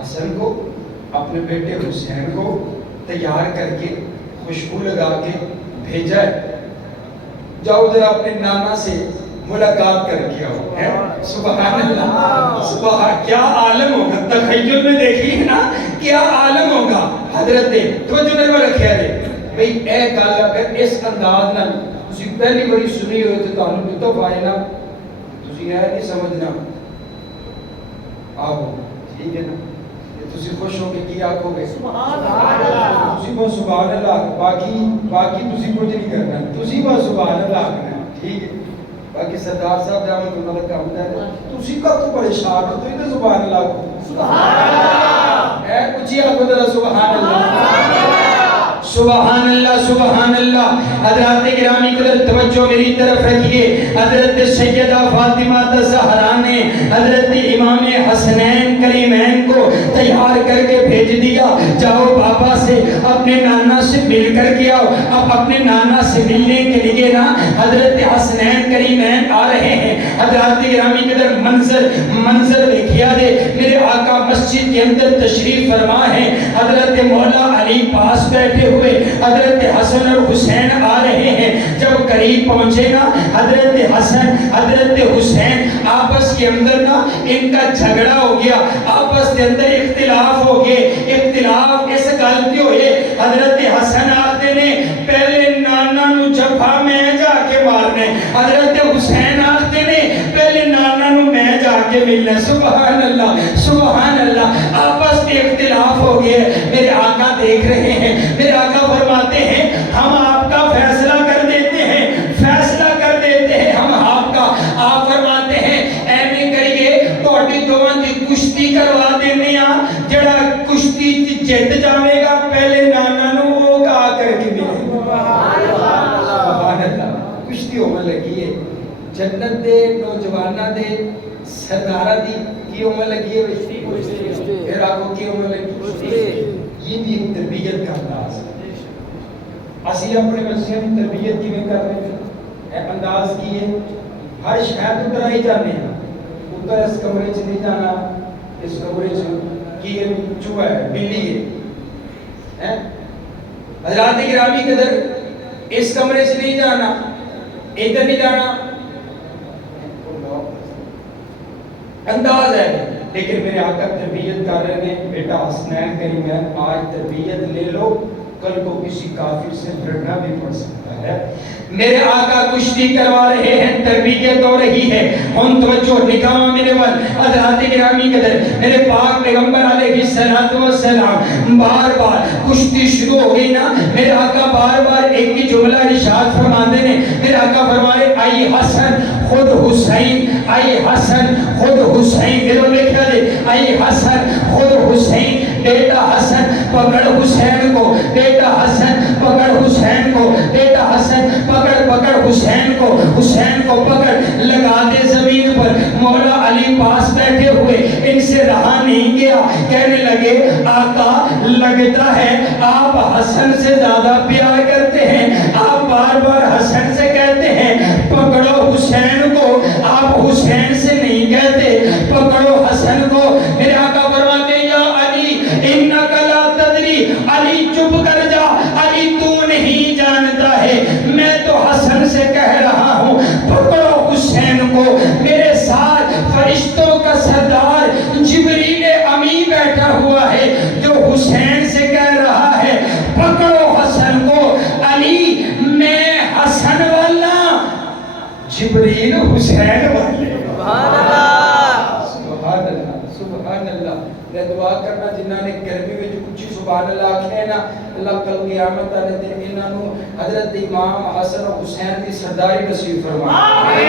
حسن کو, اپنے بیٹے حسین کو تیار کر کے خوشبو لگا کے بھیجا ہے, جاؤ ذرا اپنے نانا سے ملاقات کر کے آؤ. سبحان اللہ سبحان, کیا عالم ہوگا. تخیل میں دیکھیے نا کیا عالم ہوگا. حضرت توجہ نہیں رکھیا دے بھئی اے گل اگر اس انداز نال تسی پہلی باری سنی ہوئے تو تانوں بھی تو پائے نا, تسی اے نہیں سمجھنا آؤ ٹھیک ہے نا. تسی خوش ہو کے کی آکھو گے سبحان اللہ, تسی بہت سبحان اللہ. باقی تسی کچھ نہیں کرنا, تسی بہت سبحان اللہ کرنا ٹھیک ہے. باقی سردار صاحب جامع تو مدد کا ہوتا ہے, تسی کا تو پریشان ہو تو ادھر سبحان اللہ کو سبحان اللہ اے کچھ ہی آکھو ذرا سبحان اللہ سبحان اللہ سبحان اللہ. حضرات گرامی قدر توجہ میری طرف رکھیے. حضرت سیدہ فاطمہ الزہرا نے حضرت امام حسنین کریمین کو تیار کر کے بھیج دیا, جاؤ بابا سے اپنے نانا سے مل کر کے آؤ. اب اپنے نانا سے ملنے کے لیے نا حضرت حسنین کریمین آ رہے ہیں. حضرات گرامی قدر منظر دیکھیا دے, میرے آقا مسجد کے اندر تشریف فرما ہے. حضرت مولا علی پاس بیٹھے ہوئے, حضرت حسن اور حسین آ رہے ہیں. جب قریب پہنچے نا حضرت حسن حضرت حسین آپس کے اندر نا ان کا جھگڑا ہو گیا, آپس کے اندر اختلاف ہو گئے. اختلاف اس غلطی ہوئے, حضرت حسن آتے نے پہلے نانا نو جفا میں جا کے مارنے, حضرت حسین آتے نے پہلے نانا نو میں جا کے ملنے. سبحان اللہ سبحان اللہ. آپس کے اختلاف ہو گئے. میرے آقا دیکھ رہے ہیں, میرے آقا فرماتے ہیں ہم آپ کا فیصلہ کر دیتے ہیں, فیصلہ کر دیتے ہیں ہم آپ کا. آپ فرماتے ہیں ایویں کریے تہاڈی دوواں دی کشتی کروا دینے آ, جڑا کشتی جیت جاوے گا پہلے نانا نو او آ کر کے ملے. سبحان اللہ کشتی ہونے لگی ہے جنت دے نوجواناں دے سرداراں دی کی ہونے لگی ہے پھر آگو کی ہونے لگی یہ بھی ایک تربیت کا انداز ہے اسی اپنے بچوں کی تربیت کی میں کر رہے ہیں انداز کی ہے ہر شہر تو کرائی جانے ہیں اتر اس کمرے سے نہیں جانا اس کمرے سے کی چوہا ہے بلی ہے حضرات گرامی قدر اس کمرے سے نہیں جانا ادھر نہیں جانا انداز ہے لیکن میرے آقا تربیت کر رہے ہیں بیٹا حسنین کریم ہے آج تربیت لے لو کل کو کسی کافر سے لڑنا بھی پڑ سکتا ہے میرے آقا کشتی کروا رہے ہیں تربیت ہو رہی ہے ہم توجہ نکاح میرے ول حضرات گرامی قدر میرے پاک پیغمبر علیہ السلام بار بار کشتی شروع ہو گئی نا میرے آقا بار بار ایک ہی جملہ ارشاد فرماتے ہیں میرے آقا فرمائے آئی حسن خود حسین آئی حسن خود حسین دلوں میں کیا دے آئی حسن خود حسین بیٹا حسن پکڑ حسین کو بیٹا حسن پکڑ حسین کو بیٹا حسن پکڑ حسین کو پکڑ لگا دے زمین پر مولا علی پاس بیٹھے ہوئے ان سے رہا نہیں گیا کہنے لگے آقا لگتا ہے آپ حسن سے زیادہ پیار کرتے ہیں آپ بار بار حسن سے کہتے ہیں پکڑو حسین کو آپ حسین سے نہیں کہتے پکڑو حسن کو میرے آقا فرماتے ہیں یا علی انکا لا تدری علی چپ کر جا علی تو نہیں جانتا ہے میں تو حسن سے کہہ رہا ہوں پکڑو حسین کو میرے ساتھ فرشتوں کا سردار جبریل امی بیٹھا ہوا ہے جو حسین سے کہہ رہا ہے پکڑو حسن کو علی میں حسن والا جبریل حسین والے سبحان اللہ سبحان اللہ میں دعا کرنا جنہاں نے گرمی میں جو کچھ سبحان اللہ کہنا اللہ کل قیامت والے دن انہاں نو حضرت امام حسن و حسین کی سرداری نصیب فرمائے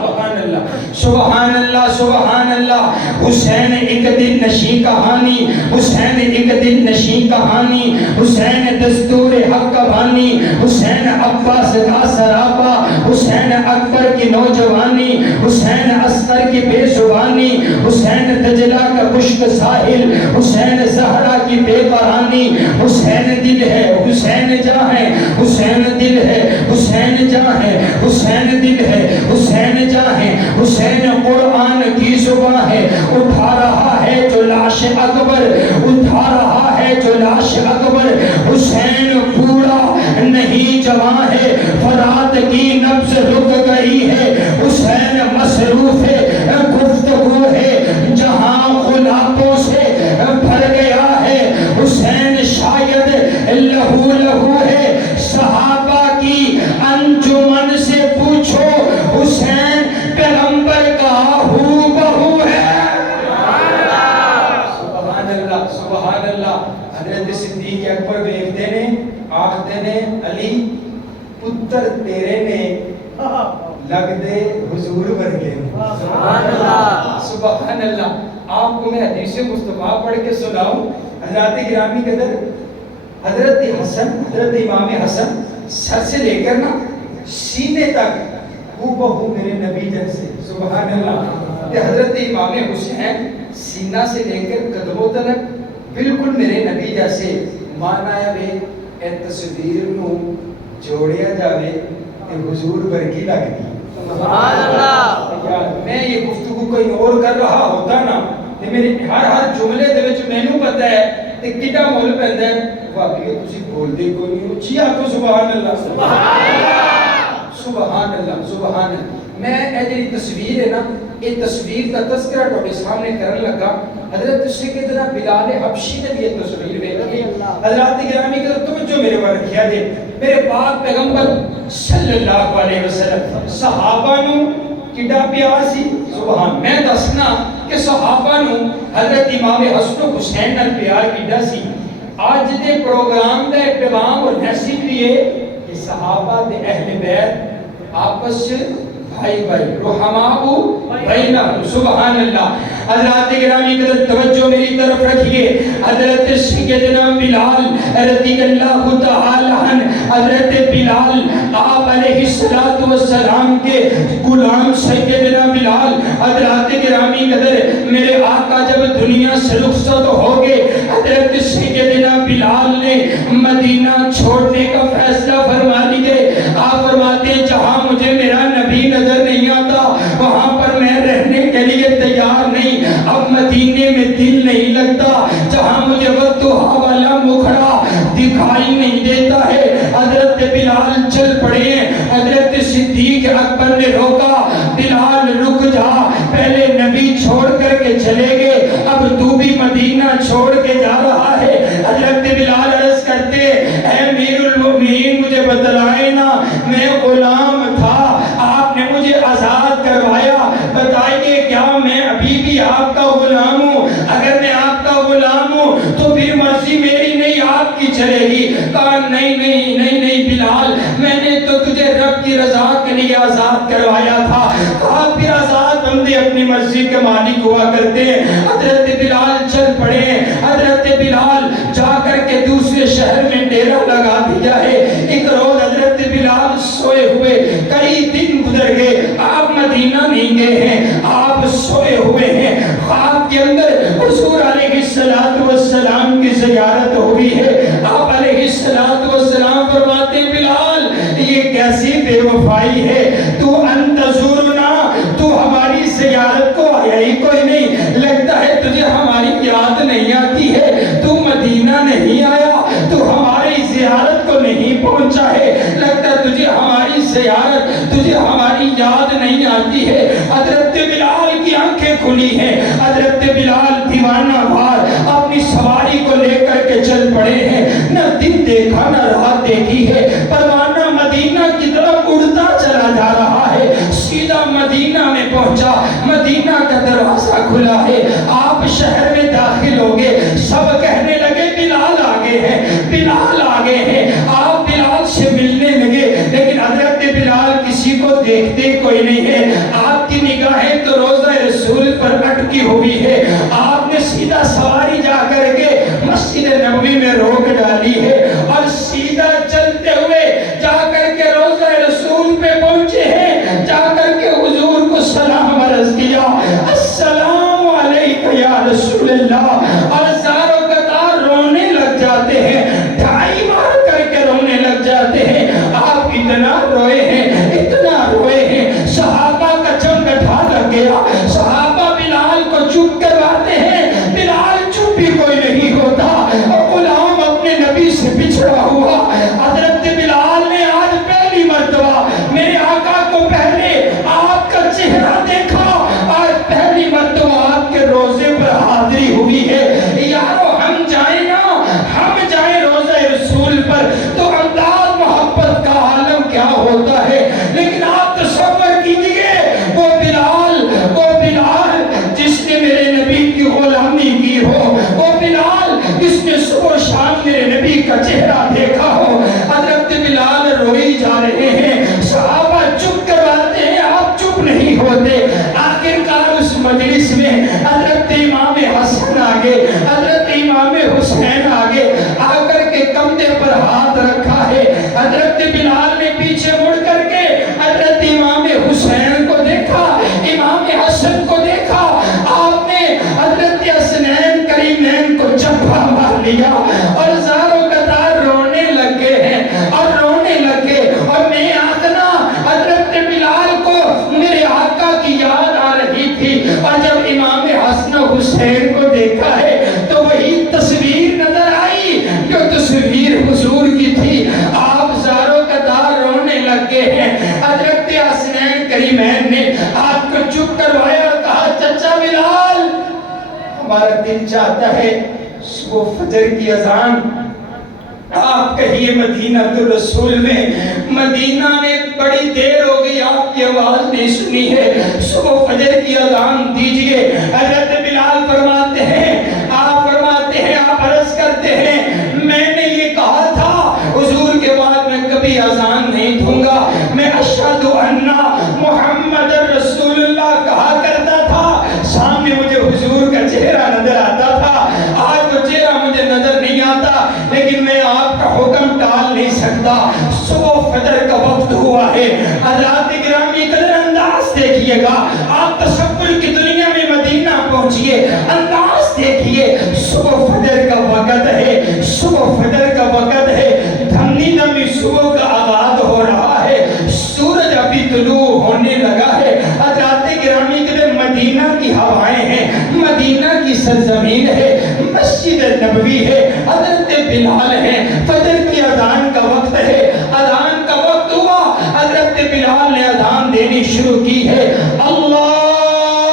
سبحان اللہ سبحان اللہ سبحان اللہ حسین ایک دل نشیں کہانی حسین ایک دل نشیں کہانی حسین دستور حق کا بانی حسین عباس کا سرابا حسین اکبر کی نوجوانی حسین اصغر کی بے زبانی حسین دجلہ کا خشک ساحل حسین زہرا کی بے قرانی حسین دل ہے حسین جاں ہے حسین دل ہے حسین جاں ہے حسین دل ہے حسین جاں ہے حسین قرآن کی زبان ہے اٹھا رہا ہے جو لاش اکبر اٹھا رہا ہے جو لاش اکبر حسین بوڑھا نہیں جوان ہے فرات کی نبض رک گئی ہے حسین مصروف ہے گفتگو ہے جہاں خلافوں سے بھر گیا ہے حسین شاید لہو لہو ہے صحابہ کی انجمن سے پوچھو حسین پیغمبر کا ہو بہو ہے سبحان اللہ سبحان اللہ حضرت صدیق اکبر ویکھتے نے آکھتے نے علی پتر تیرے نے لگ دے حضور ورگے سبحان اللہ سبحان اللہ آپ کو میں حدیث مصطفیٰ پڑھ کے سناؤں حضرات گرامی قدر حضرت حسن حضرت امام حسن سر سے لے کر نا سینے تک وہ بہو میرے نبی جیسے سبحان اللہ کہ حضرت امام حسین سینہ سے لے کر قدموں تک بالکل میرے نبی جیسے مانا ہے بے اے تصویر نو جوڑیا جاوے کہ حضور ورگی لگ دی سبحان اللہ میں یہ گفتگو کوئی اور کر رہا ہوتا نا کہ میرے ہر جملے دے وچ مینوں پتہ ہے تے کڈا مول پیندا ہے بھابی تسی بول دے کوئی نہیں اچھی آکھو سبحان اللہ سبحان اللہ سبحان اللہ سبحان اللہ میں اے جڑی تصویر ہے نا یہ تصویر کا تذکرہ تواڈے سامنے کرن لگا حضرت سیدنا بلال حبشی نے بھی یہ تصویر ویکھی حضرات گرامی کی توجہ میرے ور رکھیا جے میرے پاک پیغمبر صلی اللہ علیہ وسلم صحابہ نو کڈا پیار سی سبحان میں دسنا کہ صحابہ نو حضرت امام حسن و حسین نال پیار کڈا سی آج دے پروگرام دا پیغام اور میسیج بھی ہے کہ صحابہ دے اہل بیت آپس بھائی بھائی رحماء بینہم، سبحان اللہ۔ حضرات گرامی قدر توجہ میری طرف رکھیے، حضرت سیدنا بلال رضی اللہ تعالی عنہ، حضرت بلال آپ علیہ السلام کے غلام سیدنا بلال، حضرات گرامی قدر میرے آقا جب دنیا سے رخصت ہو گئے، حضرت سیدنا بلال نے مدینہ چھوڑنے کا فیصلہ فرما لیے۔ آپ فرماتے ہیں جہاں مجھے میرا نبی نظر نہیں آتا وہاں پر میں رہنے کے لیے تیار نہیں، اب مدینے میں دل نہیں لگتا، جہاں مجھے وقتھا والا مکھڑا دکھائی نہیں دیتا ہے۔ حضرت بلال چل پڑے ہیں، حضرت صدیق اکبر نے روکا، بلال رک جا، پہلے نبی چھوڑ کر کے چلے گئے، اب تو بھی مدینہ چھوڑ کے جا رہا ہے۔ حضرت بلال عرض کرتے اے امیر المؤمنین مجھے بتلائے نا، میں غلام تھا، آپ نے مجھے آزاد کروایا، بتائیے کیا میں ابھی بھی آپ کا غلام ہوں؟ اگر میں آپ کا غلام ہوں تو پھر مرضی میری نہیں آپ کی چلے گی۔ کہا نہیں نہیں نہیں نہیں بلال، میں نے تو تجھے رب کی رضا کے لیے آزاد کروایا تھا۔ کہا پھر آزاد بندے اپنی مرضی کے مالک ہوا کرتے ہیں۔ حضرت بلال چل پڑے ہیں، حضرت بلال جا کر کے دوسرے شہر میں ڈیرا لگا دیا ہے۔ ایک روز حضرت بلال سوئے ہوئے، کئی دن گزر گئے، آپ مدینہ نہیں گئے ہیں، آپ سوئے ہوئے ہیں، خواب کے اندر حضور علیہ السلام کی زیارت ہوئی ہے۔ آپ علیہ السلام فرماتے بلال یہ کیسی بے وفائی ہے، تو انتظرنا، تو ہماری زیارت کو آیا ہی کوئی نہیں، لگتا ہے تجھے ہماری یاد نہیں آتی ہے، تو مدینہ نہیں آیا، تو ہماری زیارت کو نہیں پہنچا ہے، لگتا ہے تجھے ہماری زیارت، تجھے ہماری یاد نہیں آتی ہے۔ حضرت بلال کی آنکھیں کھلی ہیں، حضرت بلال دیوانہ وار اپنی سواری کو لے کر کے چل پڑے ہیں، نہ دن دیکھا نہ رات دیکھی ہے، پروانہ مدینہ کی طرف اڑتا چلا جا رہا ہے، سیدھا مدینہ میں پہنچا، مدینہ کا دروازہ کھلا ہے، آپ شہر میں داخل ہو گئے، سب کہنے لگے بلال آگے ہیں، بلال آگے ہیں، آپ بلال سے ملنے لگے، لیکن حضرت بلال کسی کو دیکھتے کوئی نہیں ہے، آپ کی نگاہیں تو روضہ رسول پر اٹکی ہوئی ہے، آپ نے سیدھا سواری جا کر کے مسجد نبوی میں روک ڈالی ہے، اور سیدھا چلتے ہوئے جا کر کے روضہ رسول پہ پہنچے ہیں، جا کر کے حضور کو سلام عرض کیا، السلام علیکہ یا رسول اللہ، اور زاروں قطار رونے لگ جاتے ہیں، ڈھائی مار کر کے رونے لگ جاتے ہیں۔ آپ اتنا روئے ہیں، اتنا روئے ہیں، صحابہ کا چمگٹھا لگ گیا، صحابہ بلال کو چپ کرواتے ہیں، بلال چپ بھی کوئی نہیں ہوتا، غلام اپنے نبی سے بچھڑا ہوا۔ حضرت بلال نے آج پہلی مرتبہ میرے آقا کو پہلے آپ کا چہرہ دیکھا، آج پہلی مرتبہ آپ کے روزے پر حاضری ہوئی ہے۔ یارو ہم جائیں نا، ہم جائیں روزہ رسول پر تو انداز محبت کا عالم کیا ہوتا ہے، لیکن آپ تصور کیجئے وہ بلال جس نے میرے نبی کی غلامی کی ہو، وہ بلال جس نے صبح و شام میرے نبی کا چہرہ دیکھا ہو۔ حضرت بلال روئی جا رہے ہیں، صحابہ چپ کرواتے ہیں، آپ چپ نہیں ہوتے۔ آخرکار اس مجلس میں حضرت امام حسن آگے، حضرت امام حسین آگے آ کر کے کندھے پر ہاتھ رکھا ہے۔ حضرت بلال نے پیچھے مڑ کر کے حضرت امام حسین کو دیکھا، امام حسن کو دیکھا، آپ نے حضرت حسنین کریمین کو چپا مار لیا اور زاروں قطار رونے لگے ہیں اور رونے لگے، اور میں آدنا حضرت بلال کو میرے آقا کی یاد آ رہی تھی، اور جب امام حسن حسین کو دیکھا ہے تو وہی تصویر نظر آئی جو تصویر حضور کی تھی، آپ زاروں قطار رونے لگے ہیں۔ حضرت حسنین کریمین نے آپ کو چپ کروایا اور کہا چچا بلال ہمارا دل چاہتا ہے صبح فجر کی اذان آپ کہیے مدینہ الرسول میں، مدینہ میں بڑی دیر ہو گئی آپ کی آواز نہیں سنی ہے، صبح فجر کی اذان دیجئے۔ حضرت بلال فرماتے ہیں، آپ عرض کرتے ہیں میں نے یہ کہا تھا حضور کے بعد میں کبھی اذان نہیں دوں گا، میں اشہد ان محمد شدہ صبح فجر کا وقت ہوا ہے. حضرات گرامی قدر انداز دیکھیے گا. آپ تصور کی دنیا میں مدینہ پہنچیے, انداز دیکھیے. صبح فجر کا وقت ہے, صبح فجر کا وقت ہے. دھمی دھمی صبح کا آغاز ہو رہا ہے, سورج ابھی طلوع ہونے لگا ہے. حضرات گرامی قدر مدینہ کی ہوائیں ہیں, مدینہ کی سرزمین ہے, مسجد نبوی ہے, حضرت بلال ہے, فجر کی اذان کا وقت ہے. اذان کا وقت ہوا, حضرت بلال نے اذان دینی شروع کی ہے. اللہ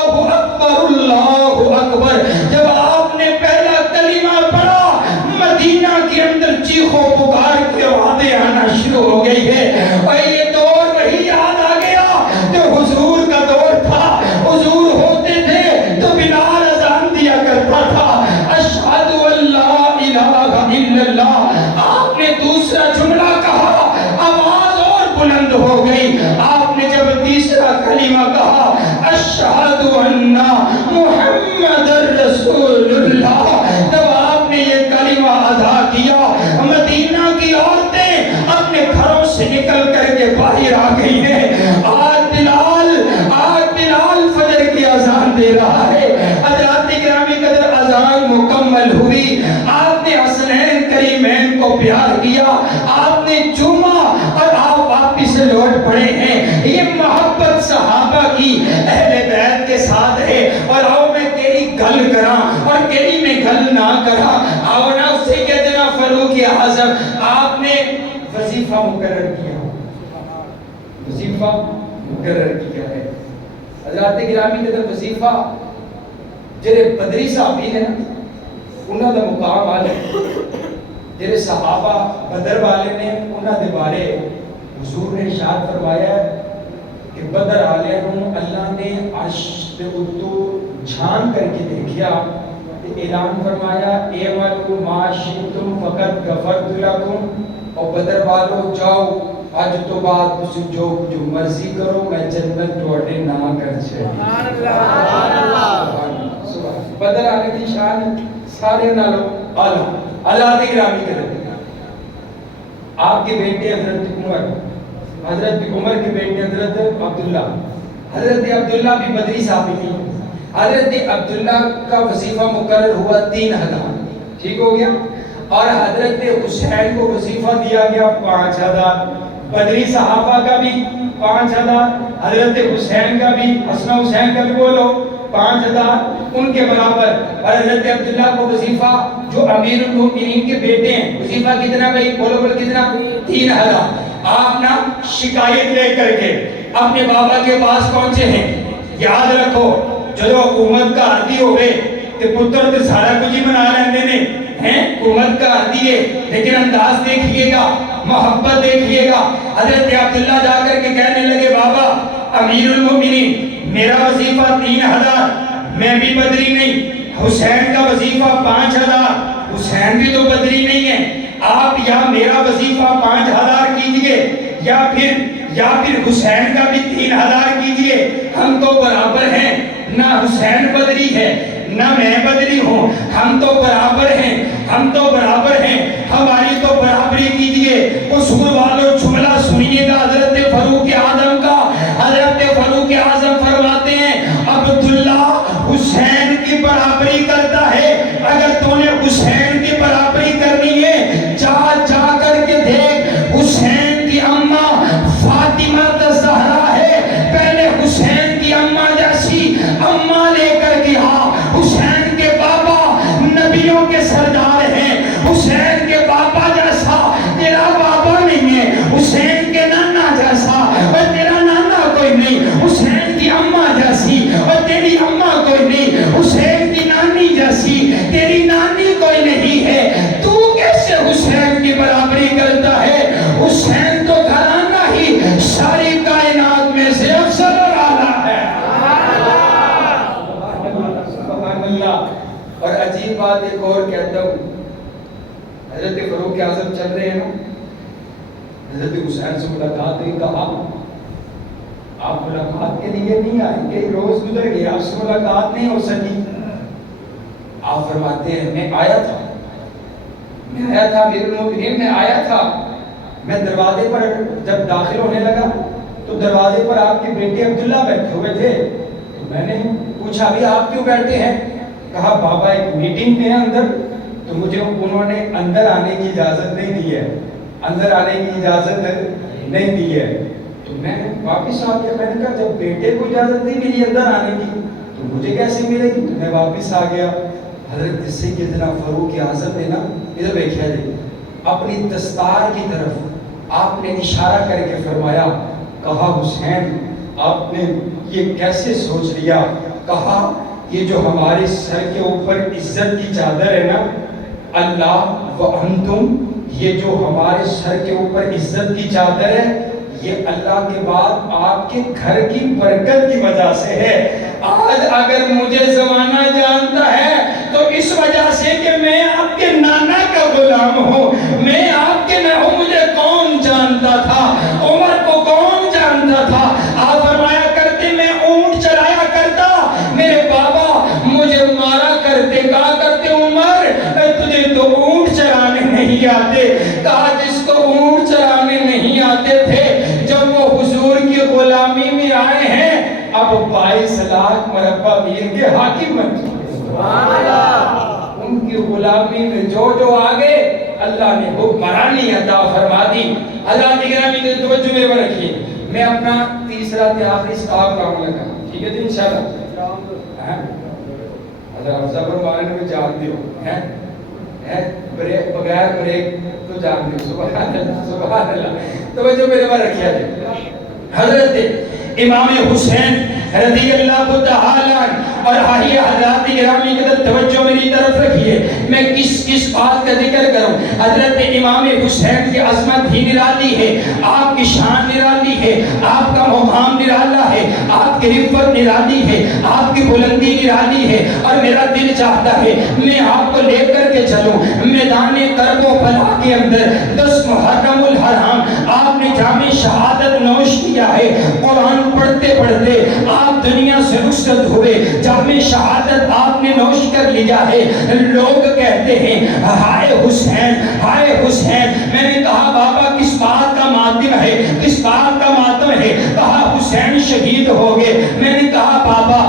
اکبر, اللہ اکبر. جب آپ نے پہلا کلمہ پڑھا, مدینہ کے اندر چیخو پکار کی آوازیں آنا شروع ہو گئی ہے. اور یہ دور وہی یاد آ گیا جو حضور کا دور تھا. حضور ہوتے تھے تو بلال اذان دیا کرتا تھا, اشہد ان لا الہ الا اللہ. آپ نے دوسرا جملہ کہا, آواز اور بلند ہو گئی. آپ نے جب تیسرا کلمہ کہا, اشہد ان محمد رسول اللہ, جب آپ نے یہ کلمہ ادا کیا, مدینہ کی عورتیں اپنے گھروں سے نکل کر کے باہر آ گئی ہیں. آج بلال فجر کی اذان دے رہا ہے. حضرات گرامی قدر اذان مکمل ہوئی, آپ نے حسنین کریمین کو پیار کیا, آپ نے چوما اور آپ واپس لوٹ پڑے ہیں. یہ محبت صحابہ کی اہل بیت کے ساتھ ہے. اور آؤ میں تیری گل کراں اور تیری میں گل نہ کراں. آؤ نا اس سے کہتے نا فاروق اعظم, آپ نے وظیفہ مقرر کیا, وظیفہ مقرر کیا ہے. حضرات گرامی قدر وظیفہ جڑے بدری صحابی ہیں نا, انہاں دا مقام آلے, جڑے صحابہ بدر والے نے, انہاں دے بارے حضور نے ارشاد فرمایا کہ بدر والے ہوں اللہ نے عرش تے اتو جھان کر کے دیکھیا, اعلان فرمایا اعملوا ما شئتم فقد غفرت لکم. اور بدر والوں جاؤ, آج تو بعد تسی جو مرضی کرو, میں جنت توڑے نہ کر چھے. سبحان اللہ. بدر آنے کی شان سارے نالوں آلہ. حضرات گرامی کرتے ہیں, آپ کے بیٹے حضرت عمر, حضرت عمر کے بیٹے حضرت عبداللہ, حضرت عبداللہ بھی بدری صحابی نہیں. حضرت عبداللہ کا وظیفہ مقرر ہوا 3000, ٹھیک ہو گیا. اور حضرت حسین کو وظیفہ دیا گیا 5000. بدری صحابہ کا بھی 5000, حضرت حسین کا بھی, حسن حسین کا بھی بولو 5000 ان کے برابر. اور حضرت عبداللہ کو وظیفہ جو امیر المومنین کے بیٹے ہیں, وظیفہ کتنا بھائی بولو بولو کتنا, 3000. آپ نا شکایت لے کر کے اپنے بابا کے پاس پہنچے ہیں. یاد رکھو جدو حکومت کا عہدی ہوئے تے پتر تے سارا کچھ ہی بنا لیندے نے ہیں, حکومت کا عہدی ہے, لیکن انداز دیکھیے گا, محبت دیکھیے گا. حضرت عبداللہ جا کر کے کہنے لگے بابا امیر المومنین میرا وظیفہ 3000, میں بھی بدری نہیں. حسین کا وظیفہ 5000, حسین بھی تو بدری نہیں ہے. آپ یا میرا وظیفہ 5000 کیجئے یا پھر حسین کا بھی 3000 کیجئے. ہم تو برابر ہیں, نہ حسین بدری ہے نہ میں بدری ہوں, ہم تو برابر ہیں, ہم تو برابر ہیں, ہماری تو برابری کیجئے. قصور والوں جملہ سنیے گا حضرت فاروق اعظم کا. حضرت فاروق اعظم فرماتے ہیں عبداللہ حسین کی برابری کرتا ہے. اگر تو نے حسین کی برابری کرنی ہے جا کر کے دیکھ, حسین کی اماں فاطمہ الزہرا ہے, پہلے حسین کی اماں جیسی اماں لے کر کے آ. حسین کے بابا نبیوں کے سردار ہیں, حسین کے بابا جیسا تیرا بابا نہیں ہے, حسین کے نانا جیسا اور تیرا نانا کوئی نہیں, حسین کی اماں جیسی اور تیری اماں کوئی نہیں, حسین کی نانی جیسی تیری نانی کوئی نہیں ہے. تو کیسے حسین کی برابری کرتا ہے؟ حسین تو گھرانہ ہی ساری کائنات میں سے افضل اور اعلیٰ ہے. سبحان اللہ. اور عجیب بات ایک اور کہتا ہوں, حضرت فاروق اعظم چل رہے ہیں نا, حضرت حسین سے ملاقات ہوئی, کہا آپ ملاقات کے لیے نہیں آئے, کئی روز گزر گئے آپ سے ملاقات نہیں ہو سکی. آپ فرماتے ہیں میں آیا تھا امیر المومنین, میں آیا تھا, میں دروازے پر جب داخل ہونے لگا تو دروازے پر آپ کے بیٹے عبداللہ بیٹھے ہوئے تھے. تو میں نے پوچھا ابھی آپ کیوں بیٹھے ہیں؟ کہا بابا ایک میٹنگ میں ہے اندر، تو مجھے انہوں نے اندر آنے کی اجازت نہیں دی ہے، اندر آنے کی اجازت نہیں دی ہے. تو میں واپس آ گیا. میں نے کہا جب بیٹے کو اجازت نہیں ملی اندر آنے کی تو مجھے کیسے ملے گی؟ تو میں واپس آ گیا. حضرت سیدنا فاروق اعظم نے نا ادھر دیکھا جی اپنی دستار کی طرف آپ نے اشارہ کر کے فرمایا، کہا حسین آپ نے یہ کیسے سوچ لیا؟ کہا یہ جو ہمارے سر کے اوپر عزت کی چادر ہے نا، اللہ و انتم، یہ جو ہمارے سر کے اوپر عزت کی چادر ہے یہ اللہ کے بعد آپ کے گھر کی برکت کی وجہ سے ہے. آج اگر مجھے زمانہ جانتا ہے تو اس وجہ سے کہ میں آپ کے نانا کا غلام ہوں. میں آپ کے نہ ہوں، مجھے کون جانتا تھا؟ عمر کو کون جانتا تھا؟ آپ فرمایا کرتے میں اونٹ چلایا کرتا، میرے بابا مجھے مارا کرتے، کہا کرتے عمر تجھے تو اونٹ چلانے نہیں آتے. کہا جس کو اونٹ چلانے نہیں آتے تھے جب وہ حضور کی غلامی میں آئے ہیں اب 22 لاکھ مربع میل کے حاکم بن چکے. سبحان اللہ. ان کی غلامی میں جو آگے اللہ نے حکمرانی عطا فرما دی. حضرات گرامی کی توجہ میرے پر رکھیے. میں اپنا تیسرا تے آخری سٹاپ کام لگا، ٹھیک ہے جی انشاءاللہ. حضرت افضل پر مارے میں جانتے ہو بریک بغیر بریک تو جانتے ہو. سبحان اللہ سبحان اللہ. توجہ میرے پر رکھیے جی. حضرت امام حسین رضی اللہ تعالی اور آئیے حضرات گرامی کی توجہ میری طرف رکھیے. میں کس بات کا ذکر کروں؟ حضرت امام حسین کی عظمت ہی نرالی ہے، آپ کی شان نرالی ہے، آپ کا مقام نرالا ہے، آپ کی رفت نرالی ہے، آپ کی بلندی نرالی ہے. اور میرا دل چاہتا ہے میں آپ کو لے کر کے چلوں میدان کرب و بلا کے اندر. 10 محرم الحرام آپ نے جام شہادت نوش کیا ہے. قرآن پڑھتے پڑھتے آپ دنیا سے رخصت ہوئے، جام شہادت آپ نے نوش کر لیا ہے. لوگ کہتے ہیں ہائے حسین ہائے حسین. میں نے کہا بابا کس بات کا ماتم ہے، کس بات کا ماتم ہے؟ کہا حسین شہید ہو گئے. میں نے کہا بابا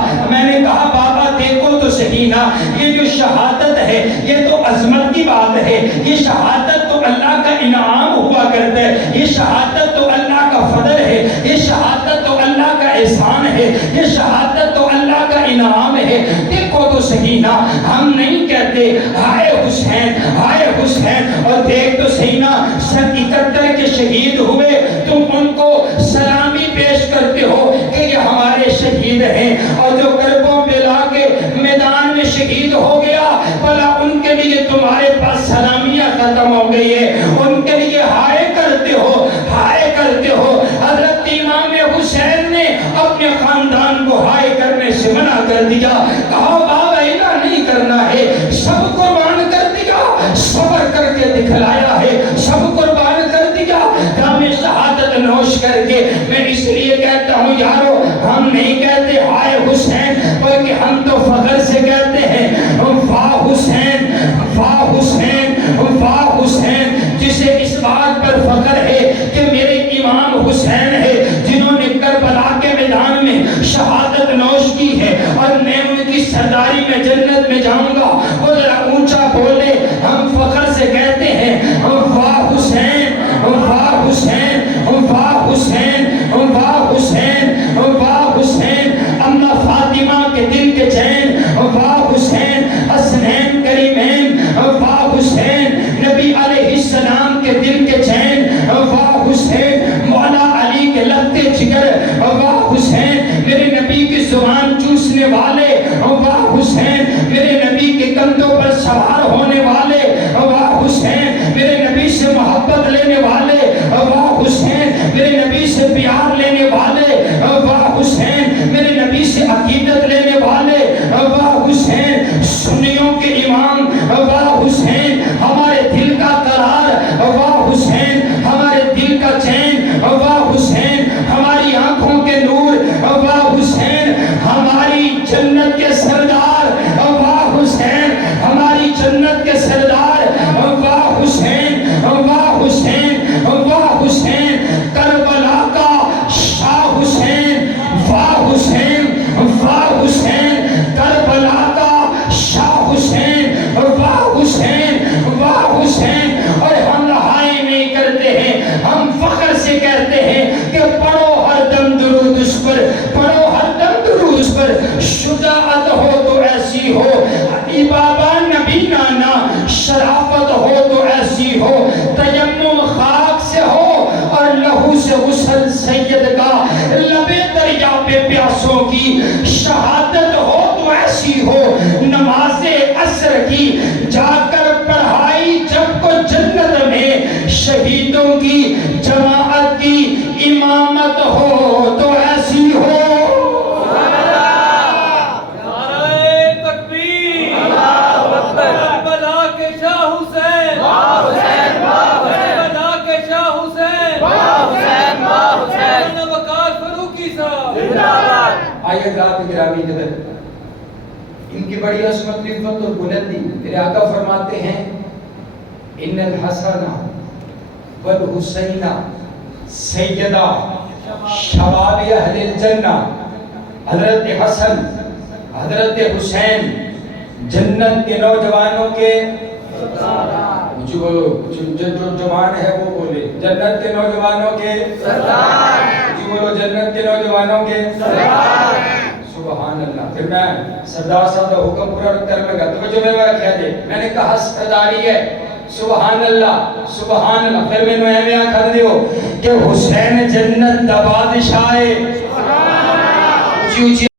دیکھو تو صحیح نا، یہ جو شہادت ہے یہ تو عظمت کی بات ہے. یہ شہادت تو اللہ کا انعام ہوا کرتا ہے، یہ شہادت تو اللہ کا فضل ہے، یہ شہادت تو اللہ کا احسان ہے، یہ شہادت تو اللہ کا انعام ہے. دیکھو تو صحیح نا، ہم نہیں کہتے ہائے حسین. اور دیکھ تو صحیح نا 71 کے شہید ہوئے، تم ان کو سلامی پیش کرتے ہو کہ یہ ہمارے شہید ہیں. اور جو کربوں میں لا کے میدان میں شہید ہو گیا بھلا ان کے لیے تمہارے پاس سلامیاں ختم ہو گئی ہے، ان کے لیے ہائے کرتے ہو. حضرت امام حسین نے اپنے خاندان کو ہائے کرنے سے منع کر دیا. کہا بابا ایسا نہیں کرنا ہے، سب قربان کر دیا، صبر کر کے دکھلایا ہے، سب قربان کر دیا جام شہادت نوش کر کے. میں اس لیے کہتا ہوں یارو ہم نہیں کہتے ہائے حسین، بلکہ ہم تو فخر سے کہتے ہیں واہ حسین واہ حسین واہ حسین. جسے اس بات پر فخر ہے کہ میرے امام حسین ہے جنہوں نے کربلا کے میدان میں شہادت نوش کی ہے، اور میں ان کی سرداری میں جنت میں جاؤں گا. وہ ذرا اونچا بولے، ہم فخر سے کہتے ہیں واہ حسین واہ حسین واہ حسین واہ حسین واہ حسین. اماں فاطمہ کے دل کے چین واہ حسین. حسنین کریمین واہ حسین. نبی علیہ السلام کے دل کے چین واہ حسین. مولا علی کے لگتے جگر واہ حسین. میرے نبی کی زبان چوسنے والے واہ حسین. میرے نبی کے کندھوں پر سوار ہونے والے واہ حسین. میرے نبی سے محبت لینے والے واہ حسین. میرے نبی سے پیار لینے والے واہ حسین. میرے نبی سے عقیدت لینے والے واہ حسین. سنیوں کے امام واہ حسین. ہمارے دل کا قرار واہ حسین. ہمارے دل کا چین واہ حسین. ہماری آنکھوں کے نور نفسوں کی شہادت ہو تو ایسی ہو نماز عصر کی جا کر پڑھائی جب کو جنت میں شہیدوں کی جماعت کی امامت ہو تو ایسی ہو آئیے حضرات گرامی قدر ان کی بڑی عظمت رفعت اور بلندی میرے آقا فرماتے ہیں ان الحسن والحسین سیدہ شباب اہل الجنہ حضرت حسن حضرت حسین جنت کے نوجوانوں کے جو جوان ہے وہ بولے جنت کے نوجوانوں کے جو بولو جنت کے نوجوانوں کے سبحان اللہ. پھر میں سردار صاحب کا حکم پورا کرنے لگا توجہ میں کیا دے میں نے کہا سرداری ہے سبحان اللہ سبحان اللہ. پھر میں نے کہا دیو کہ حسین جنت دا بادشاہ ہے.